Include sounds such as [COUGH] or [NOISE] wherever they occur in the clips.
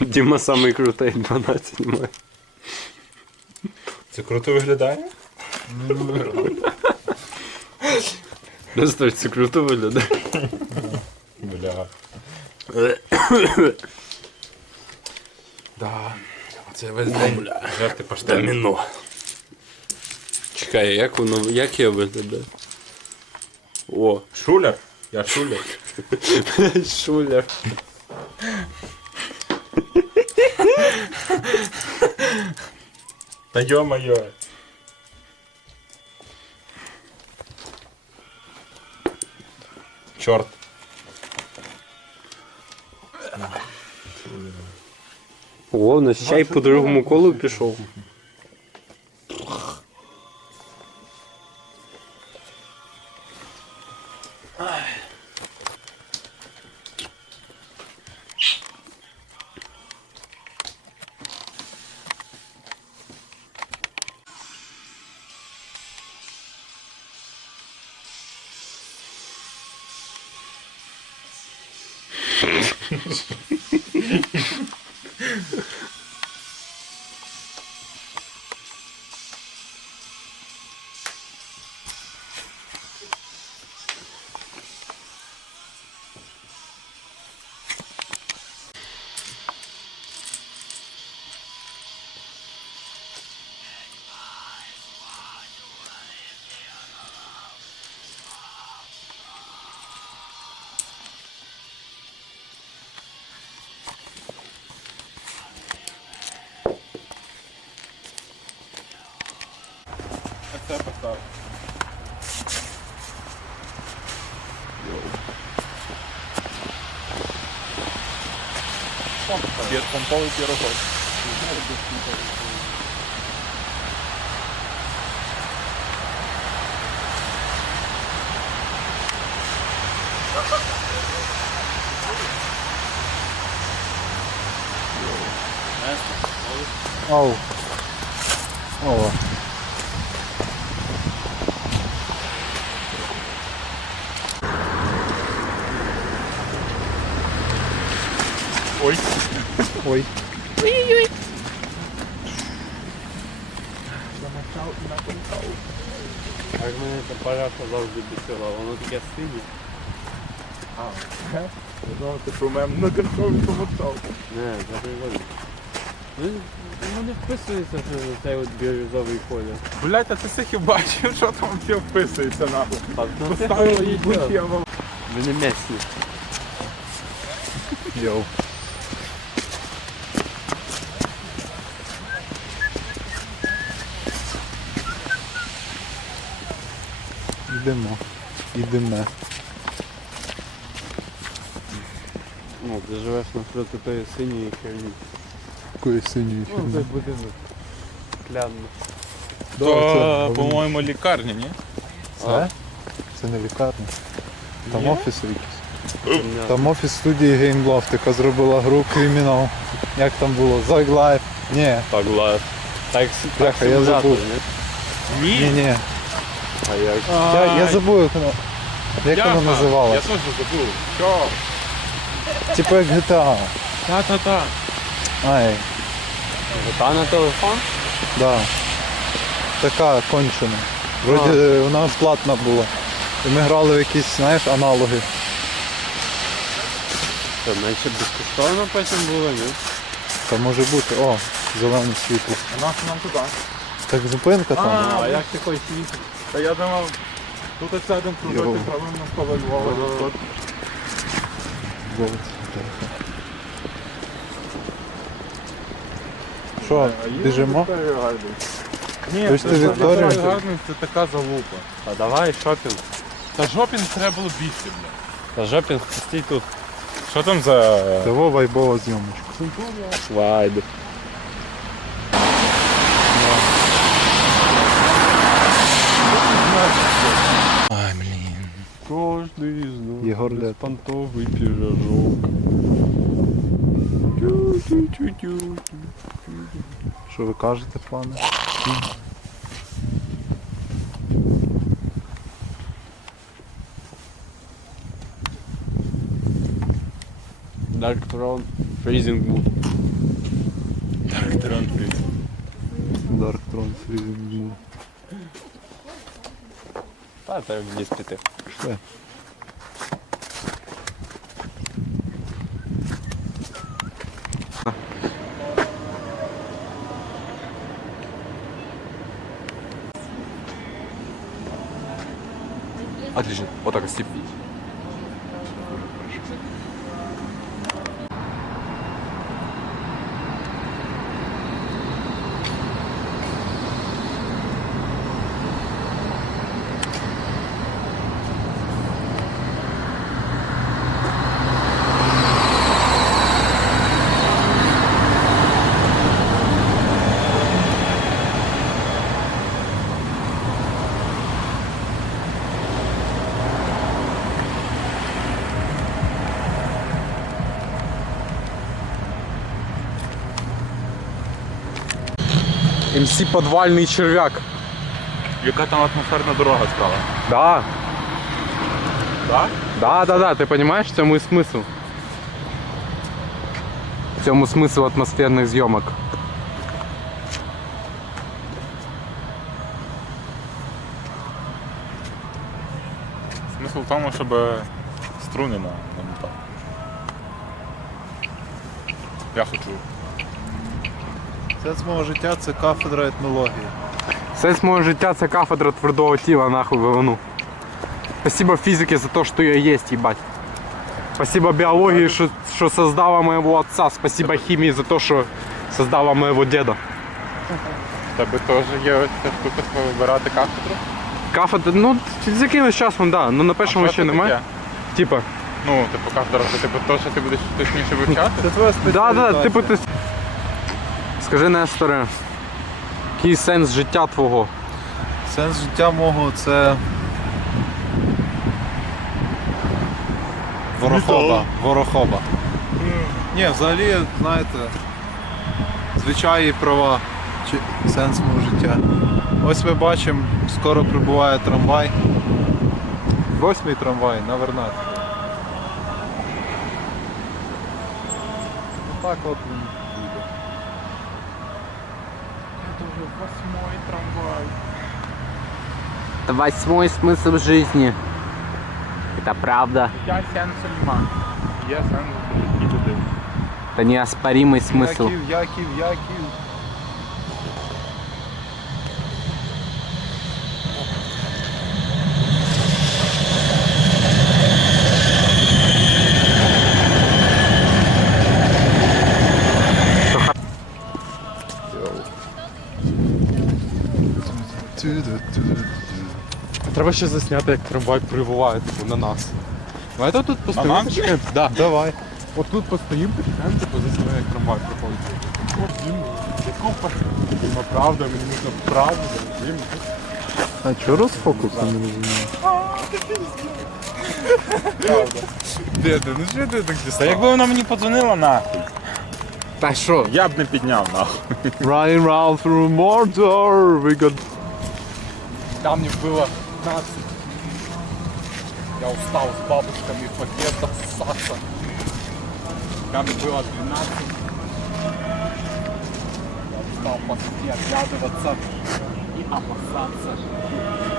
Діма самий крутий 12 знімає. Це круто виглядає? Просто це круто виглядає. Бля. Да. Оце весь день жерти паштет. Доміно. Чекай, як воно, як я виглядаю? О, Шулер? Я шулер. [LAUGHS] шуляр. Та йо-моє. Чорт. О, у нас чай по другому колу пішов. Jeez. [LAUGHS] Безпонтовий пірожок. Оу. О. Ой. Ой. А як мене ця параха завжди бісила, воно таке синє. Ти що, мене на контролі помотав. Не, це прикольно. Ну не вписується що цей от бірюзовий колір. Блять, а ти сихи бачив, що там все вписується нахуй. А Поставили будь вам. Ви не місні. Йоу. Йдемо. Йдемо. Ну, ти живеш напроти тої синьої херні. Такої синьої Ну, цей будинок. Клянно. То, по-моєму, лікарня, ні? Це? Це не лікарня. Там Ні? офіси якісь. Ні. Там офіс студії Gameloft, яка зробила гру Кримінал. Як там було? Zag Life? Ні. Так, лайф. Так, Бляха, я симулятор, забув. ні? Ні, ні. А як? Я, я забув, як воно, як воно Я теж забув. Що? Типу як GTA. Та-та-та. Ай, Та на телефон? да. Така кончена. Вроді е, вона платна була. І ми грали в якісь, знаєш, аналоги. Що, менше безкоштовно потім було, ні? Та може бути. О, зелене світло. Нас нам туди. Так зупинка там. А, А як ти хочеш їхати? Та я думав, тут кружити правильно навколо Львова. Ага. Що, біжимо? Ні, це Вікторію? Вікторія Гарден це така залупа. Та давай шопінг. Та жопін треба було бігти, бля. Та шопінг, стій тут. Що там за... Того вайбова зйомочка. Вайди. Ай, блін. Кожний з нас Єгор Лето. безпонтовий пірожок. Що ви кажете, пане? Dark Throne, Freezing Moon. Dark Throne Freeze. Dark Throne Freezing. Та, це в ліс піти. Пішли. Отлично. Вот так, Стив. МС подвальний черв'як. Яка там атмосферна дорога стала? Да. Так? Да, да, да, ти розумієш, в цьому і смисл. В цьому смисл атмосферних зйомок. Смисл в тому, щоб струни на намотати. Я хочу. Це мого життя це кафедра етнології. Сенс мого життя це кафедра твердого тіла, нахуй вивину. Спасибо фізиці за те, що я єсть, їбать. Спасибо біології, що, що создала моєго отца. Спасибо хімії за те, що создала моєго деда. Тебе теж є ця штука вибирати кафедру? Кафедра, ну, з якимось часом, да. Ну на першому А що ще це немає. таке? Типа. Ну, типу кафедра, це типу то, що ти будеш точніше вивчати? Це твоя Да, да, типу ти. Скажи, Несторе, який сенс життя твого? Сенс життя мого це. Ворохоба. Ворохоба. Ні, взагалі, знаєте, звичаї і права. Чи сенс мого життя. Ось ми бачимо, скоро прибуває трамвай. Восьмий трамвай на Вернат. Так от Это восьмой смысл жизни. Это правда. Я сенсу нема. Є сенс і люди. Это неоспоримый смысл. Яків, Яків, Яків. Треба ще засняти, як трамвай прибуває типу, на нас. Давайте тут постоїмо. почекаємо. Да. Давай. От тут постоїмо, почекаємо, типу засняємо, як трамвай приходить. Яку Дима, правда, мені нужно правда. Дима. А чого розфокус не розумію? Де ти? Ну що ти так Та якби вона мені подзвонила нахуй, Та що? я б не підняв нахуй. Running round through Mordor, we got... Там мне было 15. Я устал с бабушками в подъездах ссаться. Там мне было 12. Я устал по стене оглядываться и опасаться.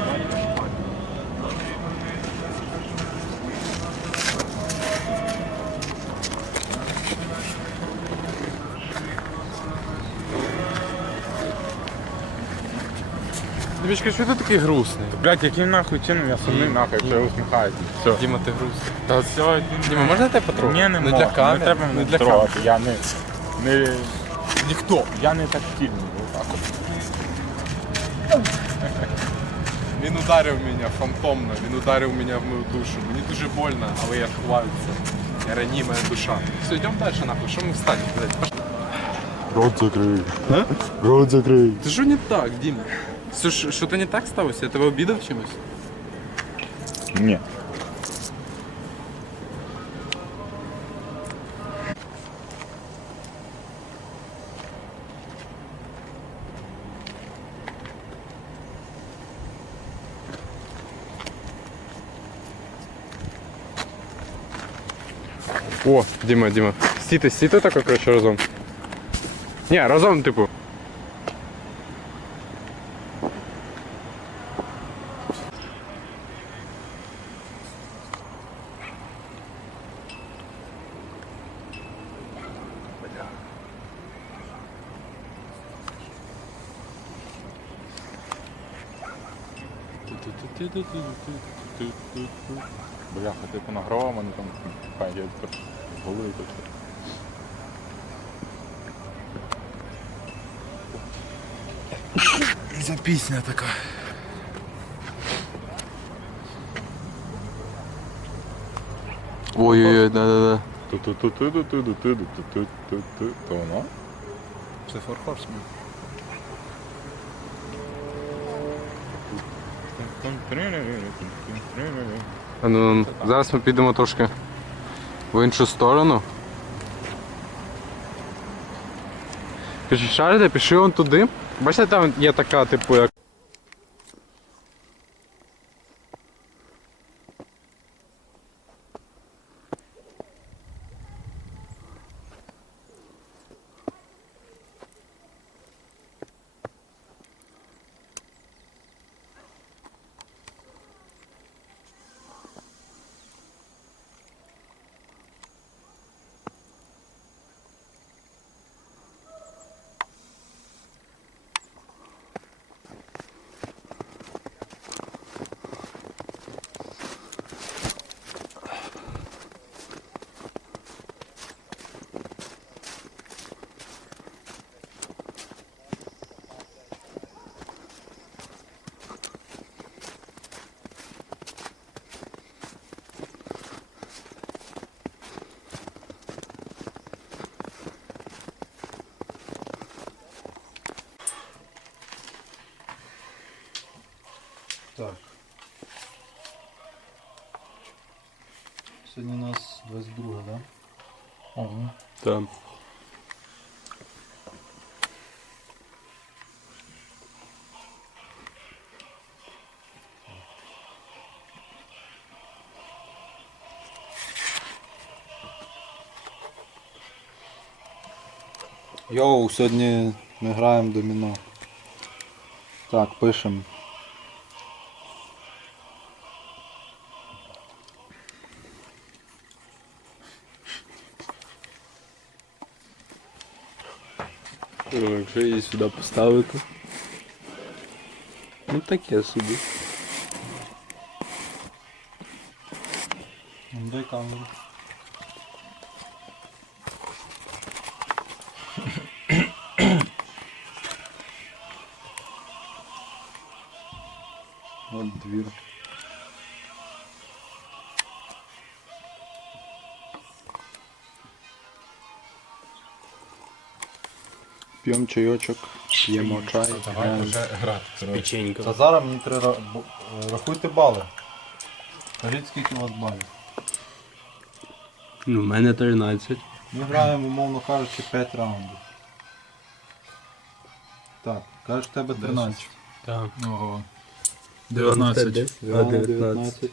Дімочка, що ти такий грустний? Блять, яким нахуй чином я сумний нахуй, якщо я усміхаюся. Все. Діма, ти грустний. Та все, Діма, можна тебе потрогати? Ні, не ну, можна. для камери. Не треба ну, мене для трогати. Я не, не, Ніхто. я не тактильний. Отак от. Він ударив мене фантомно, він ударив мене в мою душу. Мені дуже больно, але я ховаю це. Я рані моя душа. Все, йдемо далі, нахуй. Що ми встали, блядь? Рот закрий. Рот закрий. Ти що не так, Діма? Що, що, що то не так сталося? Я тебе обідав чимось? Ні. О, Діма, Діма. Стійте, стійте так, коротше, разом. Ні, разом, типу. Бляха, ти понагравав мене там. Хай я голий тут. За пісня така. Ой-ой-ой, да-да-да. Ту-ту-ту-ту-ту-ту-ту-ту-ту-ту. То воно? Це Four Horsemen. Ну, зараз ми підемо трошки в іншу сторону. Шарите, пішли вон туди. Бачите, там є така, типу, як. Так. Сьогодні у нас 22, да? Ага. Там. Йоу, сьогодні ми граємо доміно. Так, пишемо. Якщо її сюди поставити. Ну таке собі. Ну, Дай камеру. [COUGHS] От двір. П'ємо чайочок, п'ємо чай. граємо. грати. Печенька. Та зараз мені треба ра- е, рахуйте бали. Кажіть, скільки у вас балів. Ну, в мене 13. Ми граємо, умовно кажучи, 5 раундів. Так, кажеш, в тебе 13. Так. Ого. 19. 19. А, 19.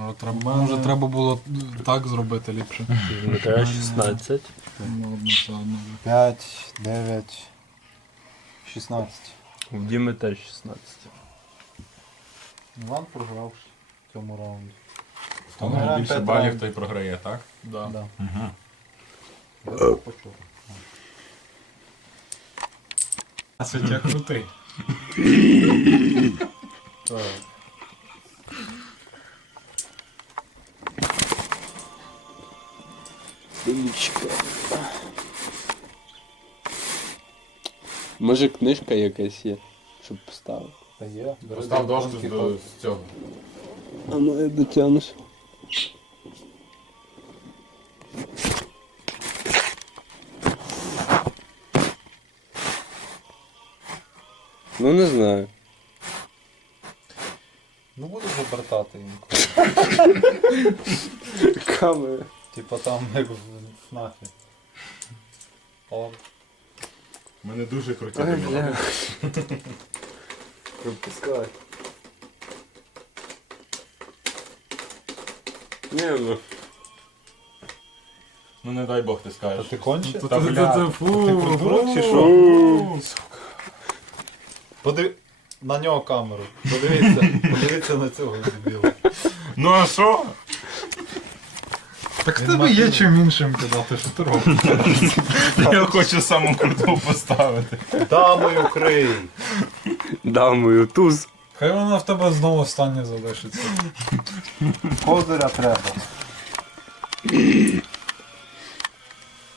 Ну, треба, може треба було так зробити ліпше. Дмитра 16. Ну, одно все одно. 5, 9, 16. У Діми теж 16. Іван програв в цьому раунді. Хто Ми граємо найбільше п'ять балів, той програє, так? Да. Да. Угу. Я почув. Це я крутий. [LAUGHS] Так. Річка. Може книжка якась є, щоб поставити. Та є. Постав дошку з, до- з цього. А ну я дотягнусь. Ну не знаю. Ну буду забертати інколи. Камера. Типа там як в ФНАФі. О, У мене дуже круті Ой, Пропускай. Не ну. Ну не дай Бог ти скажеш. Ти конче? Та, бля, Ти придурок чи що? Подив... На нього камеру. Подивіться, подивіться на цього дебіла. Ну а що? Так в тебе є чим іншим кидати, що ти робиш? [LAUGHS] Я хочу саму круту поставити. Дамою крий! Дамою туз. Хай вона в тебе знову останнє залишиться. Козиря треба.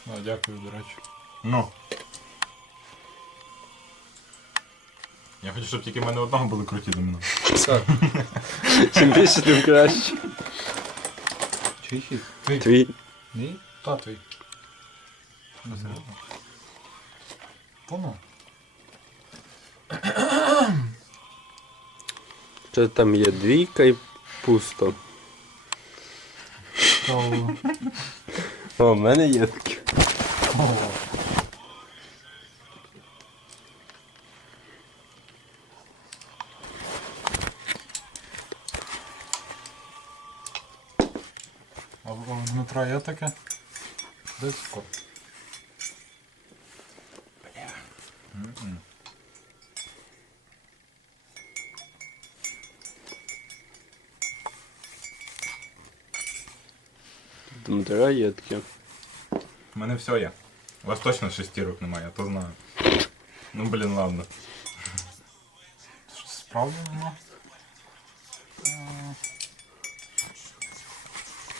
А, дякую, до речі. Ну. Я хочу, щоб тільки в мене одного були круті доміно. Так, Чим більше, тим краще. Чий хід? Твій. Ні? Та твій. Ну. Що там є двійка і пусто. О, в мене є таке. Ого. у Дмитра є таке? Десь в ко- Дмитра є таке. У мене все є. У вас точно шестірок немає, я то знаю. Ну блін, ладно. Що, Справді нема?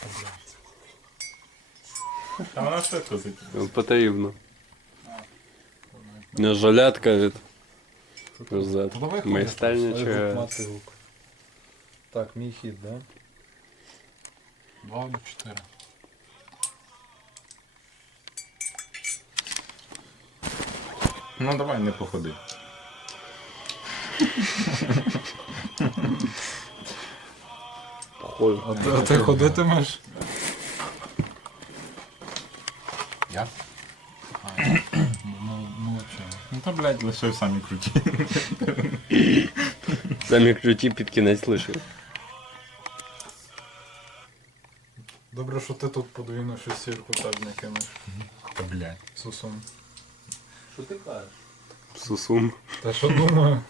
Та вона швидко закінчить. Ну, Потрібно. Не жалятка від розет. Ну, Майстерня гук. Так, мій хід, да? Два або чотири. Ну давай не походи. Ти, а ти ходитимеш? Я? Ну, ну взагалі. Ну та блядь, лише самі круті. Самі круті під кінець лишив. Добре, що ти тут подвійну шестірку так не кинеш. Та блядь. Сусун. Що ти кажеш? Сусун. Та що думаю?